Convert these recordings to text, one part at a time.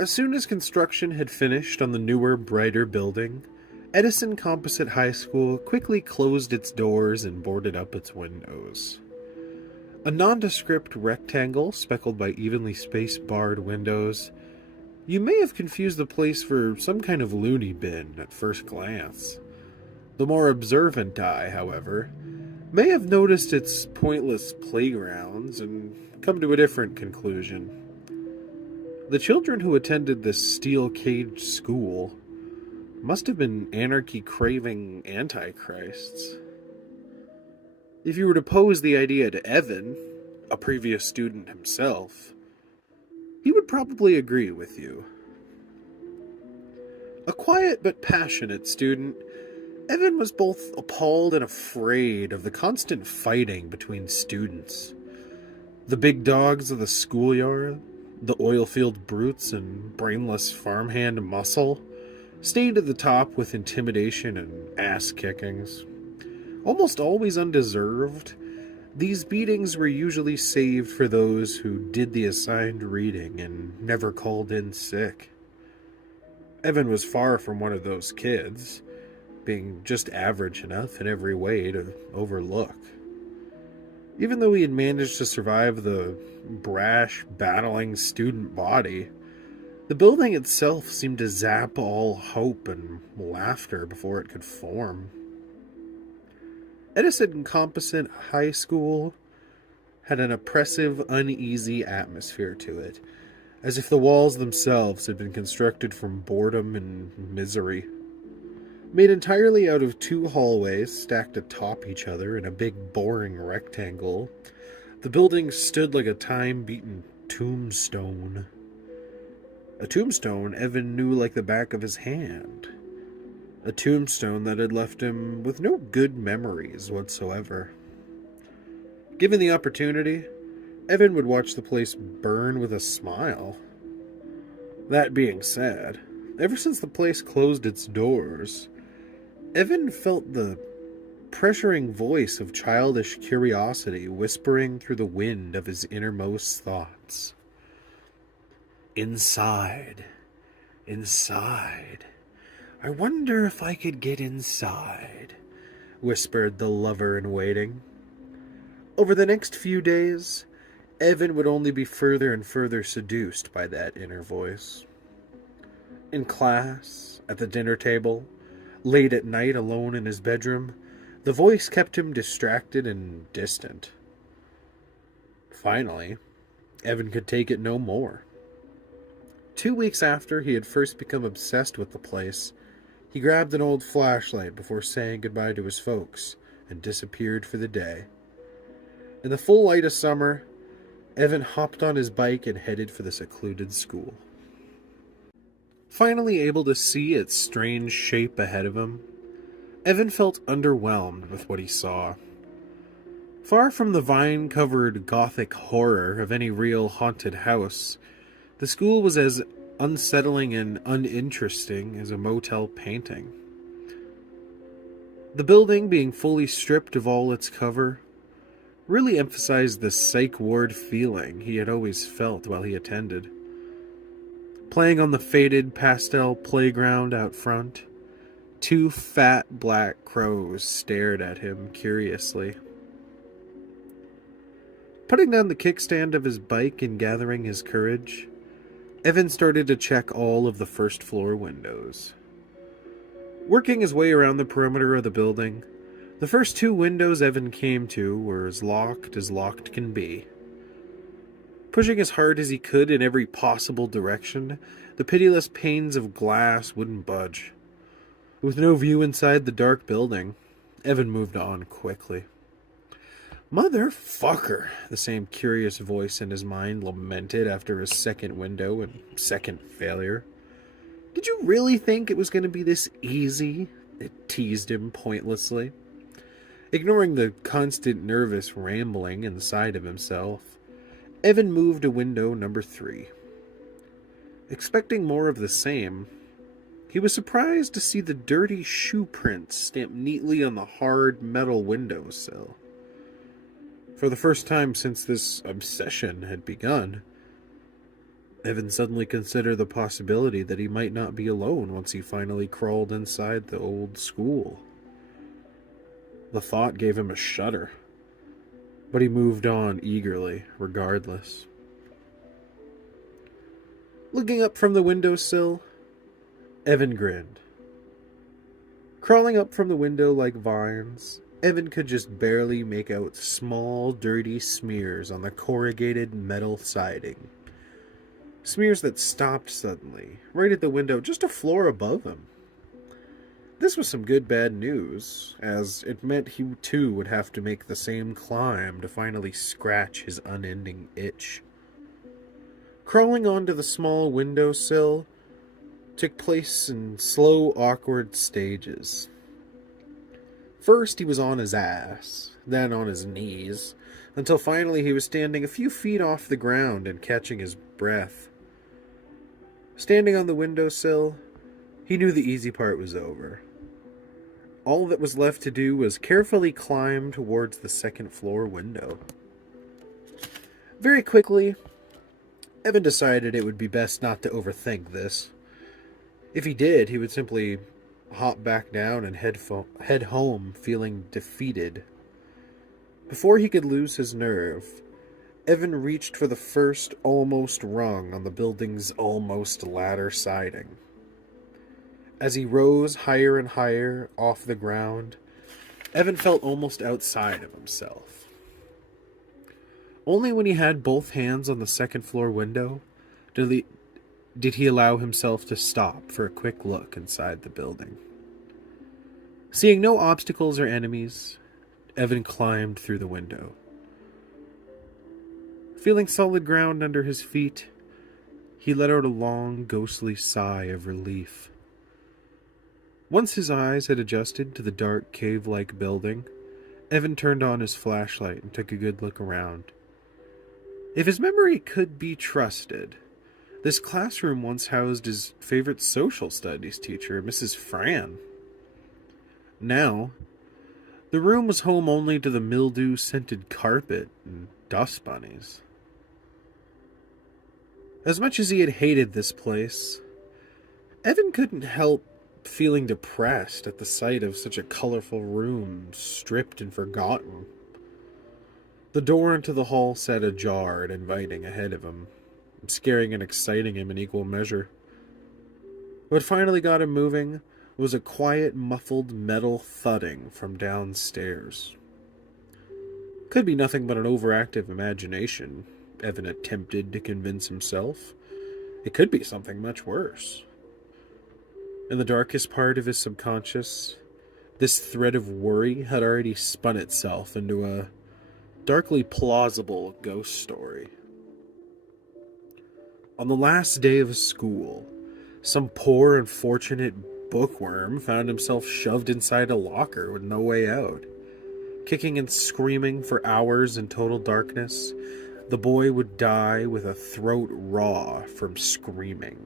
As soon as construction had finished on the newer, brighter building, Edison Composite High School quickly closed its doors and boarded up its windows. A nondescript rectangle speckled by evenly spaced barred windows, you may have confused the place for some kind of loony bin at first glance. The more observant eye, however, may have noticed its pointless playgrounds and come to a different conclusion. The children who attended this steel caged school must have been anarchy craving antichrists. If you were to pose the idea to Evan, a previous student himself, he would probably agree with you. A quiet but passionate student, Evan was both appalled and afraid of the constant fighting between students. The big dogs of the schoolyard, the oil-filled brutes and brainless farmhand muscle, stayed at the top with intimidation and ass-kickings. Almost always undeserved, these beatings were usually saved for those who did the assigned reading and never called in sick. Evan was far from one of those kids, being just average enough in every way to overlook. Even though he had managed to survive the brash, battling student body, the building itself seemed to zap all hope and laughter before it could form. Edison Composite High School had an oppressive, uneasy atmosphere to it, as if the walls themselves had been constructed from boredom and misery. Made entirely out of two hallways stacked atop each other in a big, boring rectangle, the building stood like a time-beaten tombstone. A tombstone Evan knew like the back of his hand. A tombstone that had left him with no good memories whatsoever. Given the opportunity, Evan would watch the place burn with a smile. That being said, ever since the place closed its doors, Evan felt the pressuring voice of childish curiosity whispering through the wind of his innermost thoughts. Inside, inside. I wonder if I could get inside, whispered the lover-in-waiting. Over the next few days, Evan would only be further and further seduced by that inner voice. In class, at the dinner table, late at night alone in his bedroom, the voice kept him distracted and distant. Finally, Evan could take it no more. 2 weeks after he had first become obsessed with the place, he grabbed an old flashlight before saying goodbye to his folks and disappeared for the day. In the full light of summer, Evan hopped on his bike and headed for the secluded school. Finally able to see its strange shape ahead of him, Evan felt underwhelmed with what he saw. Far from the vine-covered gothic horror of any real haunted house, the school was as unsettling and uninteresting as a motel painting. The building, being fully stripped of all its cover, really emphasized the psych ward feeling he had always felt while he attended. Playing on the faded pastel playground out front, two fat black crows stared at him curiously. Putting down the kickstand of his bike and gathering his courage, Evan started to check all of the first floor windows. Working his way around the perimeter of the building, the first two windows Evan came to were as locked can be. Pushing as hard as he could in every possible direction, the pitiless panes of glass wouldn't budge. With no view inside the dark building, Evan moved on quickly. Motherfucker, the same curious voice in his mind lamented after his second window and second failure. Did you really think it was going to be this easy? It teased him pointlessly. Ignoring the constant nervous rambling inside of himself, Evan moved to window number 3. Expecting more of the same, he was surprised to see the dirty shoe prints stamped neatly on the hard metal windowsill. For the first time since this obsession had begun, Evan suddenly considered the possibility that he might not be alone once he finally crawled inside the old school. The thought gave him a shudder, but he moved on eagerly, regardless. Looking up from the windowsill, Evan grinned. Crawling up from the window like vines, Evan could just barely make out small, dirty smears on the corrugated metal siding. Smears that stopped suddenly, right at the window just a floor above him. This was some good bad news, as it meant he too would have to make the same climb to finally scratch his unending itch. Crawling onto the small windowsill took place in slow, awkward stages. First, he was on his ass, then on his knees, until finally he was standing a few feet off the ground and catching his breath. Standing on the windowsill, he knew the easy part was over. All that was left to do was carefully climb towards the second floor window. Very quickly, Evan decided it would be best not to overthink this. If he did, he would simply hop back down and head home feeling defeated. Before he could lose his nerve, Evan reached for the first almost rung on the building's almost ladder siding. As he rose higher and higher off the ground, Evan felt almost outside of himself. Only when he had both hands on the second floor window did he allow himself to stop for a quick look inside the building. Seeing no obstacles or enemies, Evan climbed through the window. Feeling solid ground under his feet, he let out a long, ghostly sigh of relief. Once his eyes had adjusted to the dark, cave-like building, Evan turned on his flashlight and took a good look around. If his memory could be trusted, this classroom once housed his favorite social studies teacher, Mrs. Fran. Now, the room was home only to the mildew-scented carpet and dust bunnies. As much as he had hated this place, Evan couldn't help feeling depressed at the sight of such a colorful room, stripped and forgotten. The door into the hall sat ajar and inviting ahead of him, scaring and exciting him in equal measure. What finally got him moving was a quiet, muffled metal thudding from downstairs. Could be nothing but an overactive imagination, Evan attempted to convince himself. It could be something much worse. In the darkest part of his subconscious, this thread of worry had already spun itself into a darkly plausible ghost story. On the last day of school, some poor unfortunate bookworm found himself shoved inside a locker with no way out. Kicking and screaming for hours in total darkness, the boy would die with a throat raw from screaming.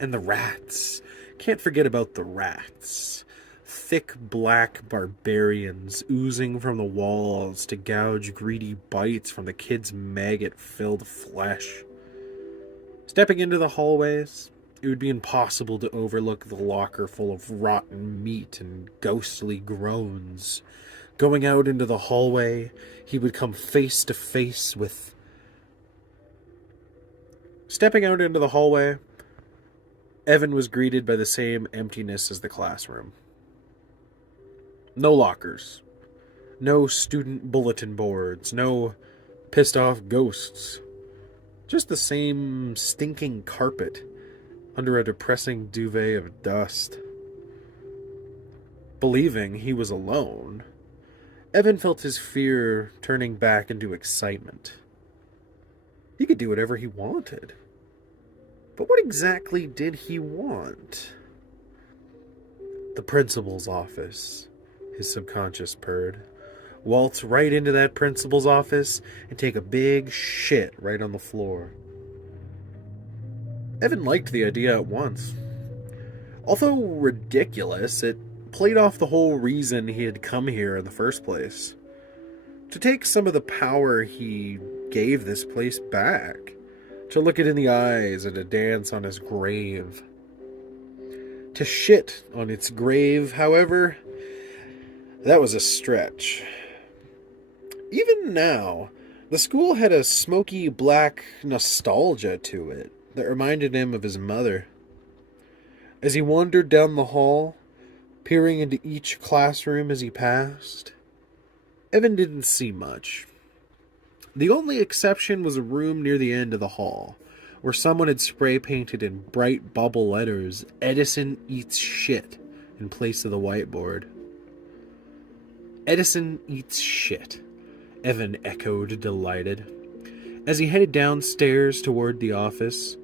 And the rats. Can't forget about the rats. Thick black barbarians oozing from the walls to gouge greedy bites from the kid's maggot-filled flesh. Stepping into the hallways, it would be impossible to overlook the locker full of rotten meat and ghostly groans. Going out into the hallway, he would come face to face with... Stepping out into the hallway, Evan was greeted by the same emptiness as the classroom. No lockers. No student bulletin boards. No pissed off ghosts. Just the same stinking carpet under a depressing duvet of dust. Believing he was alone, Evan felt his fear turning back into excitement. He could do whatever he wanted. But what exactly did he want? The principal's office, his subconscious purred. Waltz right into that principal's office and take a big shit right on the floor. Evan liked the idea at once. Although ridiculous, it played off the whole reason he had come here in the first place. To take some of the power he gave this place back. to look it in the eyes and to dance on his grave. To shit on its grave, however, that was a stretch. Even now, the school had a smoky black nostalgia to it that reminded him of his mother. As he wandered down the hall, peering into each classroom as he passed, Evan didn't see much. The only exception was a room near the end of the hall, where someone had spray painted in bright bubble letters, "Edison eats shit," in place of the whiteboard. "Edison eats shit," Evan echoed, delighted. As he headed downstairs toward the office,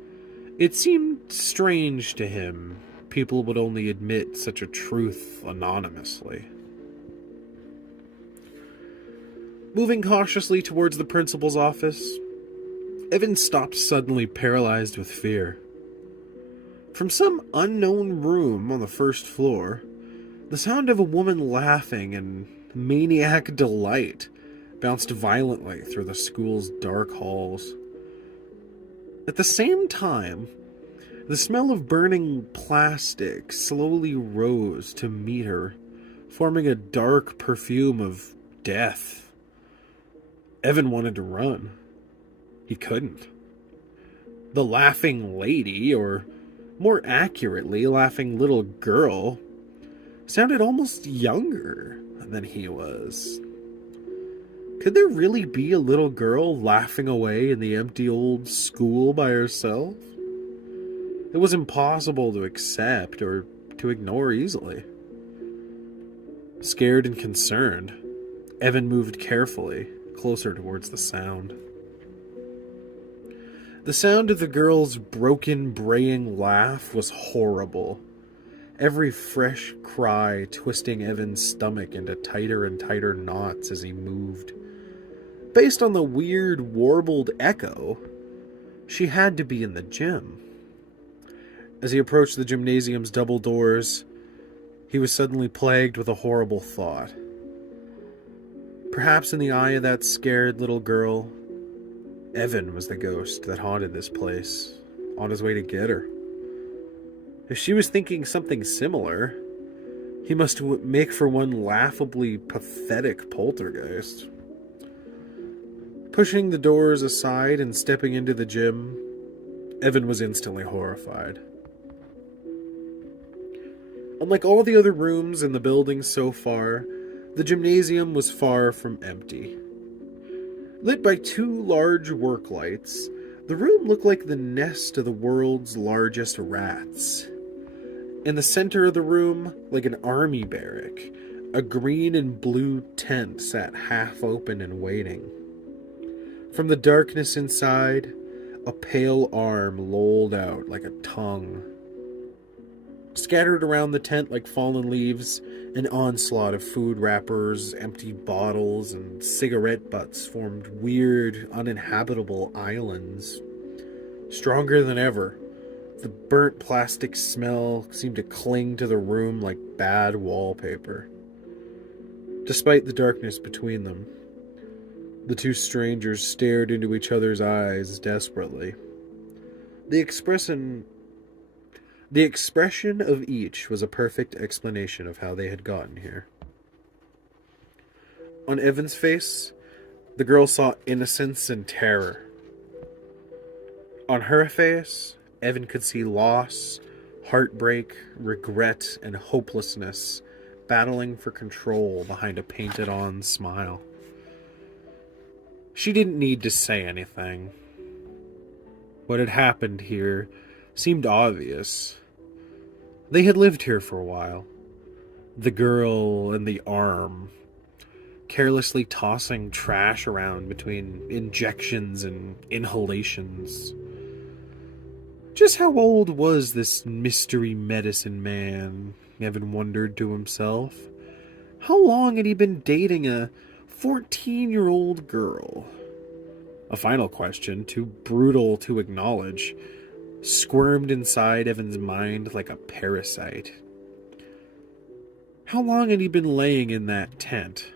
it seemed strange to him people would only admit such a truth anonymously. Moving cautiously towards the principal's office, Evan stopped suddenly, paralyzed with fear. From some unknown room on the first floor, the sound of a woman laughing in maniac delight bounced violently through the school's dark halls. At the same time, the smell of burning plastic slowly rose to meet her, forming a dark perfume of death. Evan wanted to run. He couldn't. The laughing lady, or more accurately, laughing little girl, sounded almost younger than he was. Could there really be a little girl laughing away in the empty old school by herself? It was impossible to accept or to ignore easily. Scared and concerned, Evan moved carefully, closer towards the sound. The sound of the girl's broken, braying laugh was horrible. Every fresh cry twisting Evan's stomach into tighter and tighter knots as he moved. Based on the weird, warbled echo, she had to be in the gym. As he approached the gymnasium's double doors, he was suddenly plagued with a horrible thought. Perhaps in the eye of that scared little girl, Evan was the ghost that haunted this place, on his way to get her. If she was thinking something similar, he must make for one laughably pathetic poltergeist. Pushing the doors aside and stepping into the gym, Evan was instantly horrified. Unlike all the other rooms in the building so far, the gymnasium was far from empty. Lit by two large work lights, the room looked like the nest of the world's largest rats. In the center of the room, like an army barrack, a green and blue tent sat half open and waiting. From the darkness inside, a pale arm lolled out like a tongue. Scattered around the tent like fallen leaves, an onslaught of food wrappers, empty bottles, and cigarette butts formed weird, uninhabitable islands. Stronger than ever, the burnt plastic smell seemed to cling to the room like bad wallpaper. Despite the darkness between them, the two strangers stared into each other's eyes desperately. The expression of each was a perfect explanation of how they had gotten here. On Evan's face, the girl saw innocence and terror. On her face, Evan could see loss, heartbreak, regret, and hopelessness battling for control behind a painted-on smile. She didn't need to say anything. What had happened here seemed obvious. They had lived here for a while. The girl and the arm, carelessly tossing trash around between injections and inhalations. Just how old was this mystery medicine man? Evan wondered to himself. How long had he been dating a 14-year-old girl? A final question, too brutal to acknowledge, squirmed inside Evan's mind like a parasite. How long had he been laying in that tent,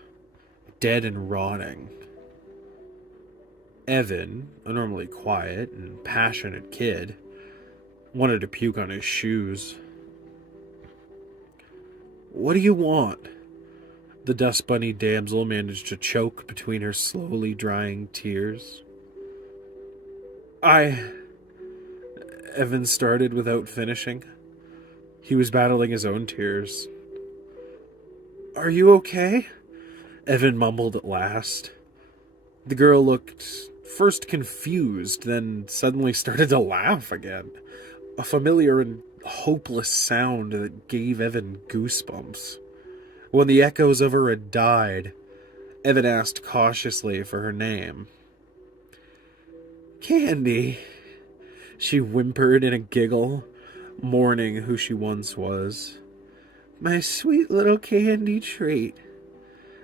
dead and rotting? Evan, a normally quiet and passionate kid, wanted to puke on his shoes. "What do you want?" The dust bunny damsel managed to choke between her slowly drying tears. Evan started without finishing. He was battling his own tears. "Are you okay?" Evan mumbled at last. The girl looked first confused, then suddenly started to laugh again. A familiar and hopeless sound that gave Evan goosebumps. When the echoes of her had died, Evan asked cautiously for her name. "Candy," she whimpered in a giggle, mourning who she once was. "My sweet little Candy treat.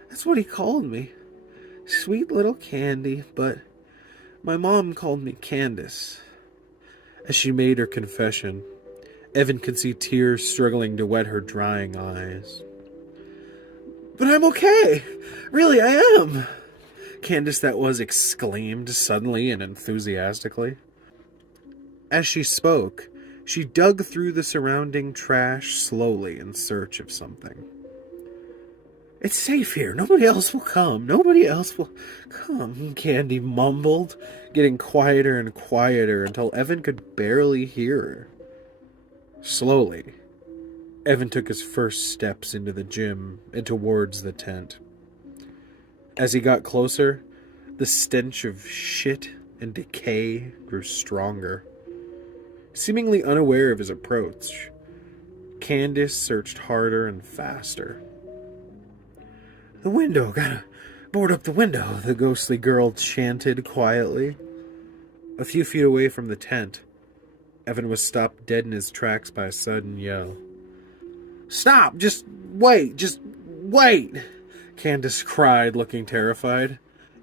That's what he called me. Sweet little Candy, but my mom called me Candace." As she made her confession, Evan could see tears struggling to wet her drying eyes. "But I'm okay. Really, I am," Candace that was exclaimed suddenly and enthusiastically. As she spoke, she dug through the surrounding trash slowly in search of something. "It's safe here. Nobody else will come. Nobody else will come," Candy mumbled, getting quieter and quieter until Evan could barely hear her. Slowly, Evan took his first steps into the gym and towards the tent. As he got closer, the stench of shit and decay grew stronger. Seemingly unaware of his approach, Candace searched harder and faster. "The window, gotta board up the window," the ghostly girl chanted quietly. A few feet away from the tent, Evan was stopped dead in his tracks by a sudden yell. "Stop! Just wait! Candace cried, looking terrified.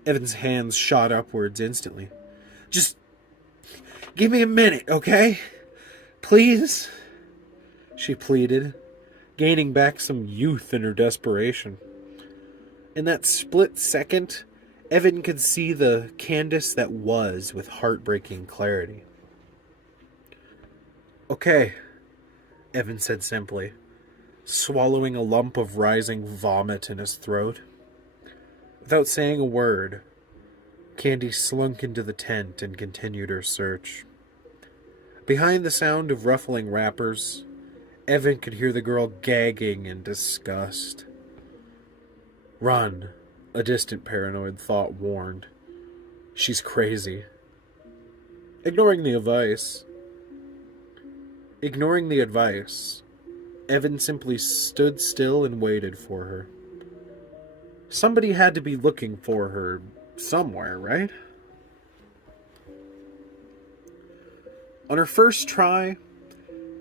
Evan's hands shot upwards instantly. "Just give me a minute, okay? Please?" she pleaded, gaining back some youth in her desperation. In that split second, Evan could see the Candace that was with heartbreaking clarity. "Okay," Evan said simply, swallowing a lump of rising vomit in his throat. Without saying a word, Candy slunk into the tent and continued her search. Behind the sound of ruffling wrappers, Evan could hear the girl gagging in disgust. "Run," a distant paranoid thought warned. "She's crazy." Ignoring the advice, Evan simply stood still and waited for her. Somebody had to be looking for her somewhere, right? On her first try,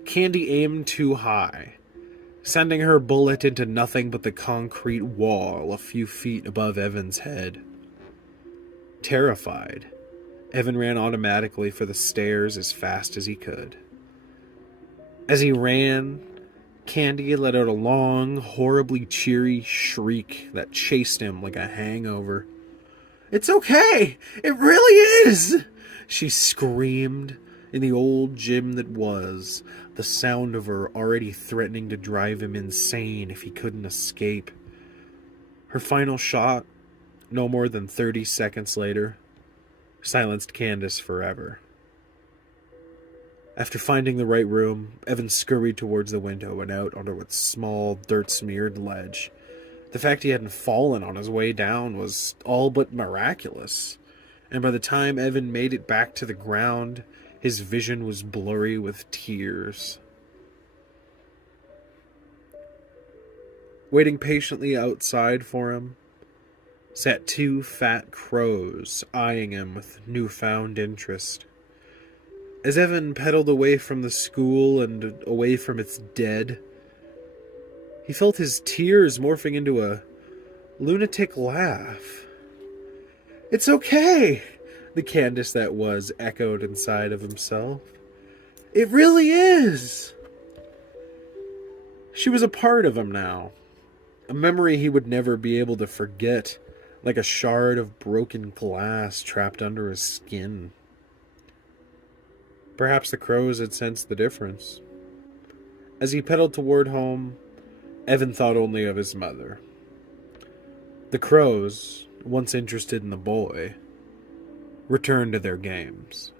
Candy aimed too high, sending her bullet into nothing but the concrete wall a few feet above Evan's head. Terrified, Evan ran automatically for the stairs as fast as he could. As he ran, Candy let out a long, horribly cheery shriek that chased him like a hangover. "It's okay! It really is!" she screamed in the old gym that was, the sound of her already threatening to drive him insane if he couldn't escape. Her final shot, no more than 30 seconds later, silenced Candace forever. After finding the right room, Evan scurried towards the window and out onto its small, dirt-smeared ledge. The fact he hadn't fallen on his way down was all but miraculous, and by the time Evan made it back to the ground, his vision was blurry with tears. Waiting patiently outside for him sat 2 fat crows, eyeing him with newfound interest. As Evan pedaled away from the school and away from its dead, he felt his tears morphing into a lunatic laugh. "It's okay," the Candace that was echoed inside of himself. "It really is." She was a part of him now, a memory he would never be able to forget, like a shard of broken glass trapped under his skin. Perhaps the crows had sensed the difference. As he pedaled toward home, Evan thought only of his mother. The crows, once interested in the boy, returned to their games.